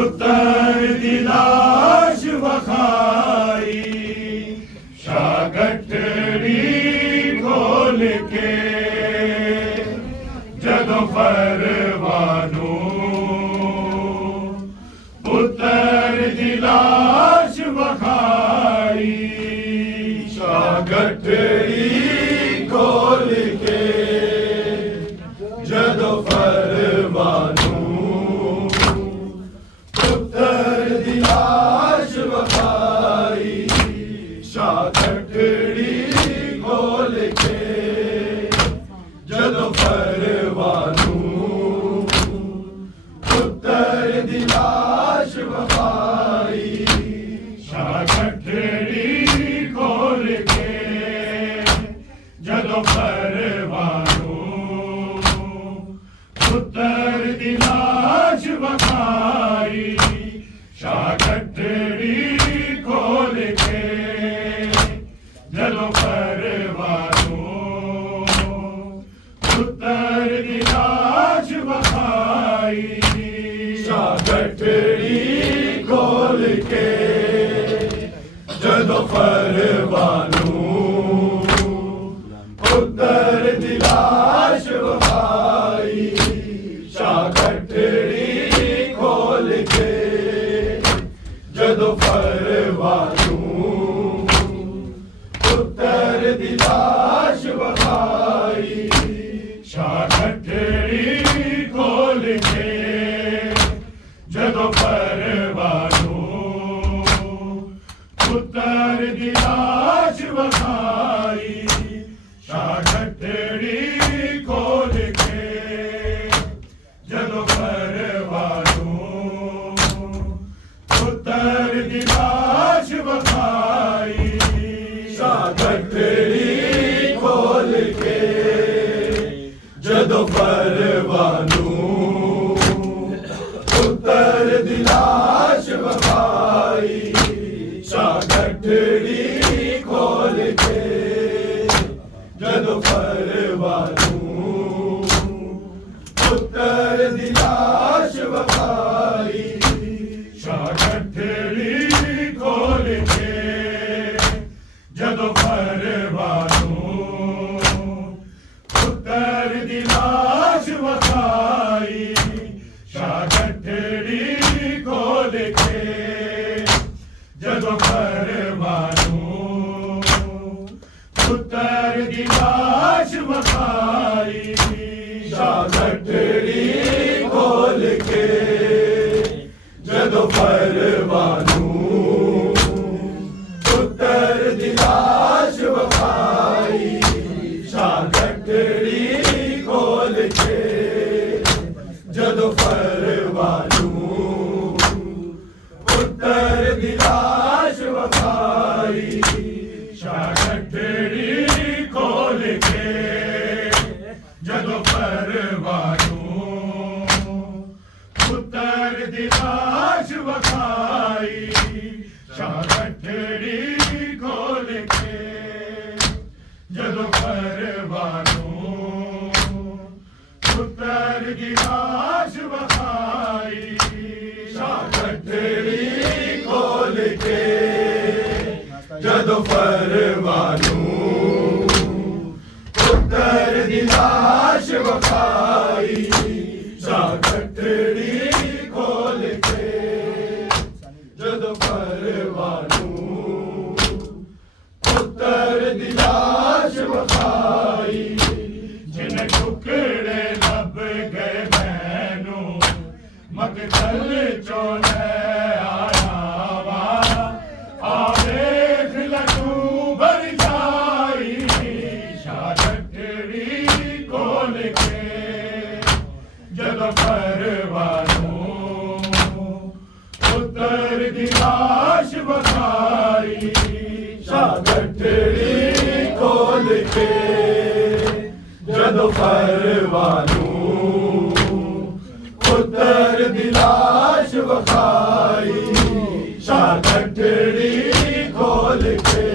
उत्तर दिलाश वखाई परवानो पुत्र दी लाश वखाई शागठड़ी खोल के जदों परवानो पुत्र दी लाश वखाई शागठड़ी खोल के जदों परवानो पुत्र दी लाश वखाई शागठड़ी खोल के जदों परवानो पुत्र दी लाश वखाई शागठड़ी खोल के जदों परवानो पुत्र दी लाश वखाई शागठड़ी खोल के जदों परवानो पुत्र दी लाश वखाई शागठड़ी खोल के जदों परवानो पुत्र दी लाश वखाई शागठड़ी खोल के जदों परवानो पुत्र दी लाश वखाई शागठड़ी खोल के जदों परवानो पुत्र दी लाश वखाई शागठड़ी खोल के जदों परवानो पुत्र दी लाश वखाई शागठड़ी खोल के जदों परवानो पुत्र दी लाश वखाई शागठड़ी खोल के जदों परवानो पुत्र दी लाश वखाई शागठड़ी खोल के जदों परवानो पुत्र दी लाश वखाई शागठड़ी खोल के जदों परवानो पुत्र दी लाश वखाई शागठड़ी खोल के जदों परवानो पुत्र दी लाश वखाई शागठड़ी खोल के जदों परवानो पुत्र दी लाश वखाई शागठड़ी खोल के जदों परवानो पुत्र दी लाश वखाई शागठड़ी खोल के जदों परवानो पुत्र दी लाश वखाई शागठड़ी खोल के जदों परवानो पुत्र दी लाश वखाई जिन टुकड़े लब गए मैनू मकतल चो लै आया वा आ देख लटू भर जाई शागठड़ी खोल के जदों परवानो पुत्र दी लाश वखाई शागठड़ी खोल के जदों परवानो पुत्र दी लाश वखाई शागठड़ी खोल के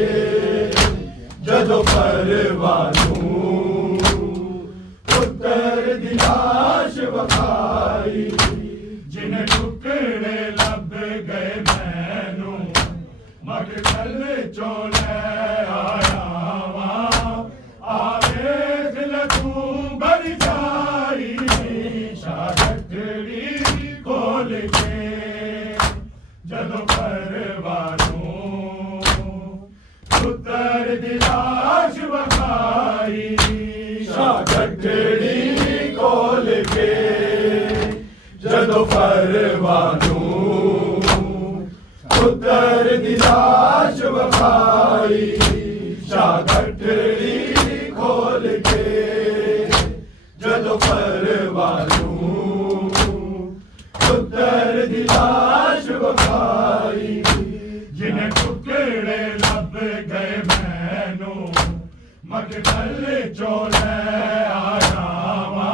जदों परवानो पुत्र दी लाश वखाई जिन टुकड़े लब गए मैनू मकतल चो लै आया वा आ देख लटू भर जाई पुत्तर दी लाश वखाई शाह गठड़ी खोल के जदों परवानू पुत्तर दी लाश वखाई शाह गठड़ी खोल के जदों परवानू पुत्तर दी लाश वखाई जिन्हें टुकड़े लब गए मैनू मगदल चोले आया वा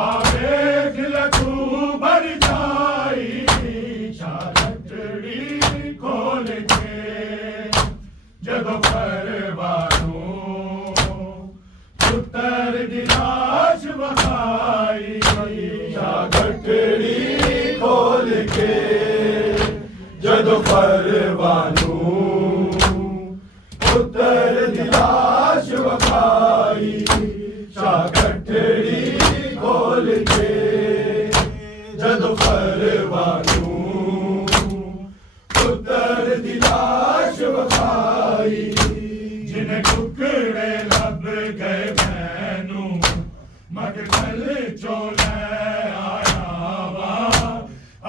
आवे दिल तू भर जाई शाह गठड़ी खोल के जदों परवानू पुत्तर दी लाश वखाई शाह गठड़ी खोल के जदों परवानू पुत्तर दी लाश वखाई शाह गठड़ी खोल के जदों परवानू पुत्तर दी लाश वखाई जिन्हें टुकड़े लब गए मैनू मगदल चोले आया वा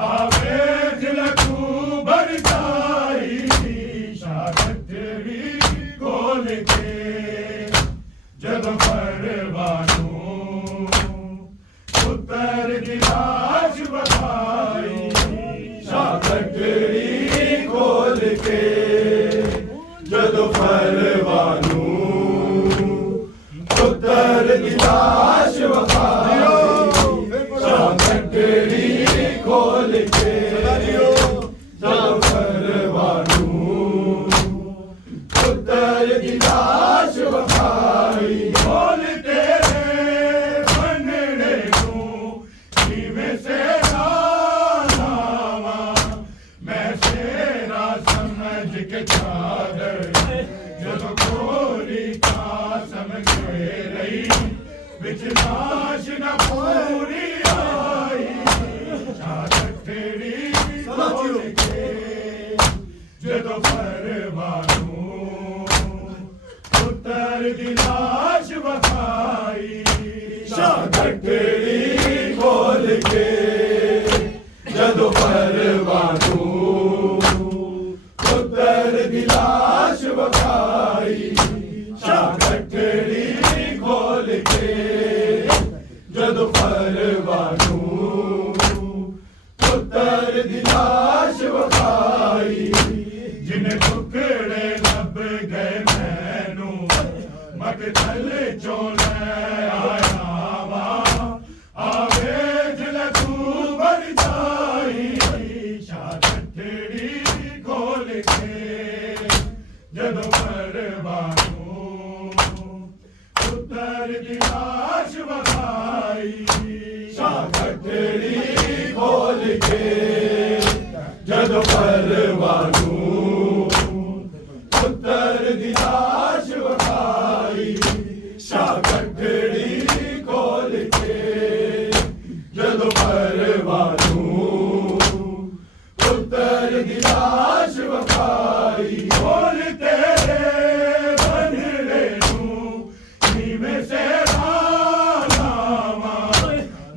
आवे दिल तू भर जाई शाह गठड़ी खोल के जदों परवानू पुत्तर दी लाश वखाई शाह गठड़ी खोल के जदों परवानू पुत्तर दी लाश वखाई शाह गठड़ी खोल के जदों परवानू पुत्तर दी लाश वखाई खोल तेरे बनने नू जिवें सेरा लावा मैं सेरा समझ के चादर जदों खोली कासम के रही बिच लाश न पूरी आई शाह गठड़ी खोल के जदों परवानू पुत्तर दी लाश वखाई शाह गठड़ी खोल के जदों परवानू पुत्तर दी लाश वखाई शाह गठड़ी खोल के जदों परवानू पुत्तर दी लाश वखाई जिन्हें टुकड़े लब गए मैनू मगदल चोले आया वा आवे दिल तू भर जाई शाह गठड़ी खोल के जदों परवानू पुत्तर दी लाश वखाई शाह गठड़ी खोल के जदों परवानू पुत्तर दी लाश वखाई शाह गठड़ी खोल के जदों परवानू पुत्तर दी लाश वखाई खोल तेरे बनने नू जिवें सेरा लावा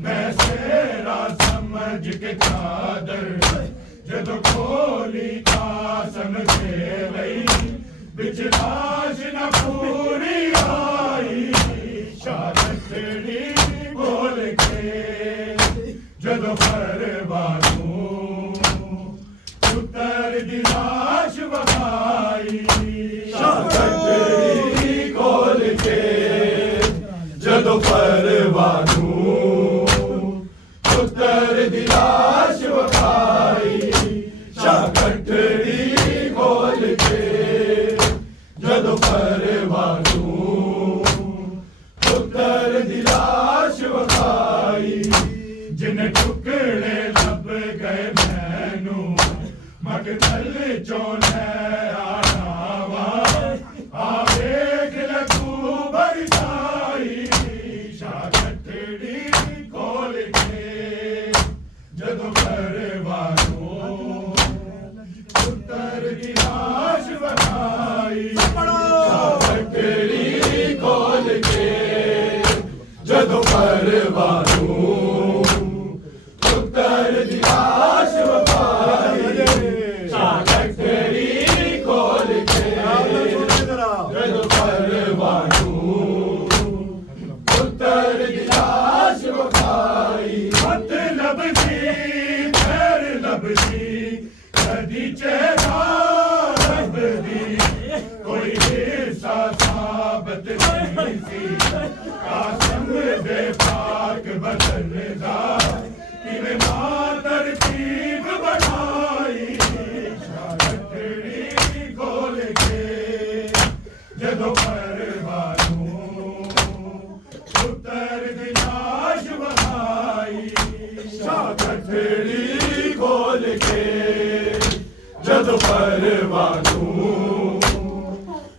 मैं सेरा समझ के चादर जदों खोली कासम के लई बिच लाश न पूरी आई शाह गठड़ी खोल के जदों परवानू पुत्तर दी लाश वखाई शाह गठड़ी खोल के जदों परवानू पुत्तर दी लाश वखाई शाह गठड़ी खोल के जदों परवानू पुत्तर दी लाश वखाई जिन्हें टुकड़े लब गए मैनू मगदल चोले आया वा आवे दिल तू भर जाई परवानू पुत्र दी लाश वफाई शागठड़ी खोल के जद परवानू पुत्र दी लाश वफाई हथ लभदी पैर लभदी कदी चेहरा लभदी कोई हिस्सा साबत नहीं सी कासम दे पाक बदलदा किवें मां तरतीब बनाई शागठड़ी खोल के जदों परवानू पुत्र दी लाश वहाई शागठड़ी खोल के जदों परवानू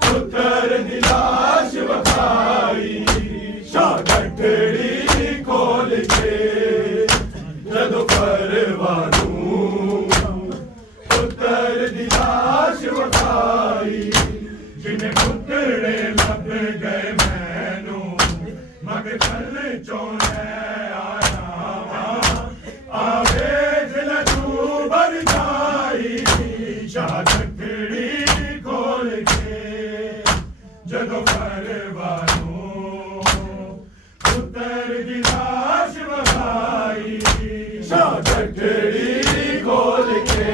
पुत्र दी लाश वहाई शागठड़ी खोल के जदों परवानू पुत्र दी लाश वहाई जिन्हें पुतड़े लब गए मैनू मगदल चोने आया आवे दिल तू भर जाई शागठड़ी खोल के जदों परवानू पुत्र दी लाश वहाई शागठड़ी खोल के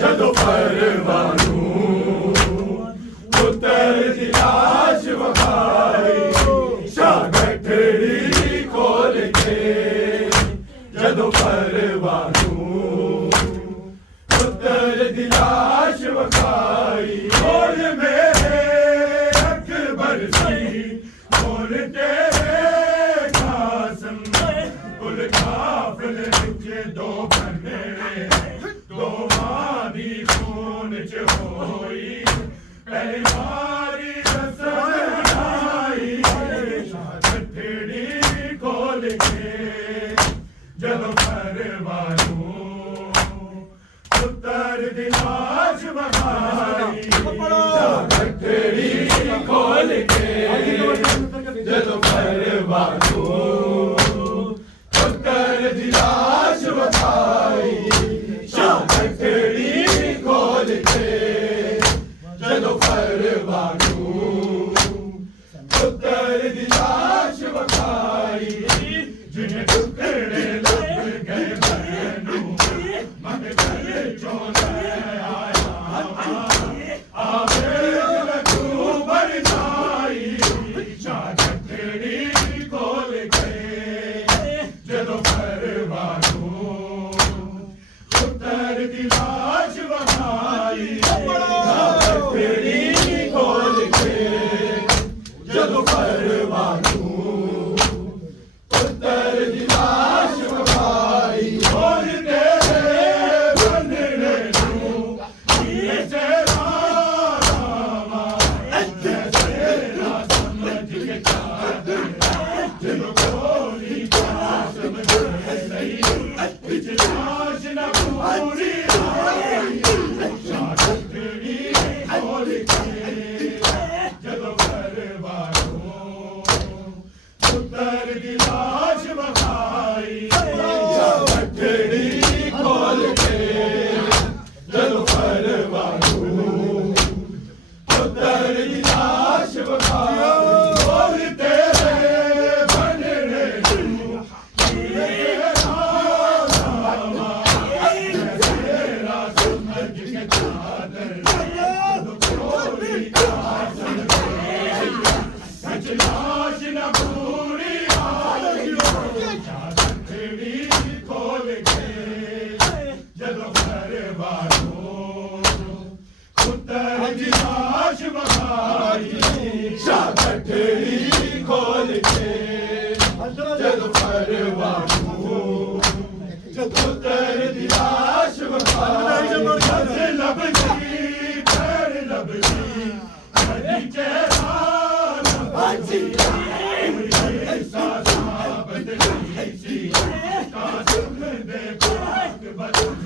जदों परवानू पुत्र दी लाश वहाई शागठड़ी खोल के जदों परवानू पुत्र दी लाश वहाई बोल मेरे अकबर सी बोल तेरे कासम कुल काफिल विच दो बन्ने दो मां दी खून च होई पहली बारी रस्म बनाई शागठड़ी खोल के जदों परवानू पुत्र दी लाश वहाई शागठड़ी खोल के जदों परवानू पुत्र दी लाश वहाई शागठड़ी खोल के जदों परवानू पुत्र दी लाश वहाई जिन्हें टुकड़े लग गए मैनू मगदल चोने आया आवे दिल तू भर जाई शागठड़ी खोल के जदों परवानू पुत्र दी लाश वहाई शागठड़ी खोल के जदों परवानू पुत्र दी लाश वहाई बोल तेरे बंदे नू ये तेरा नामा तेरा समझ के चादर जदों कोली कासम सही बिच लाश न पूरी आई शागठड़ी खोल के जदों परवानू पुत्र दी लाश वहाई शागठड़ी खोल के जदों परवानू पुत्र दी लाश वहाई बोल तेरे बन्ने नू तेरा नामा तेरा समझ के चादर जदों कोली कासम सच लाश न पूरी आई शागठड़ी खोल के जदों परवानू पुत्र दी लाश वहाई शागठड़ी खोल के जदों परवानू पुत्र दी लाश वहाई हथ लभदी पैर लभदी कदी चेहरा लभदी कोई हिस्सा साबत नहीं सी कासम दे पाक बदल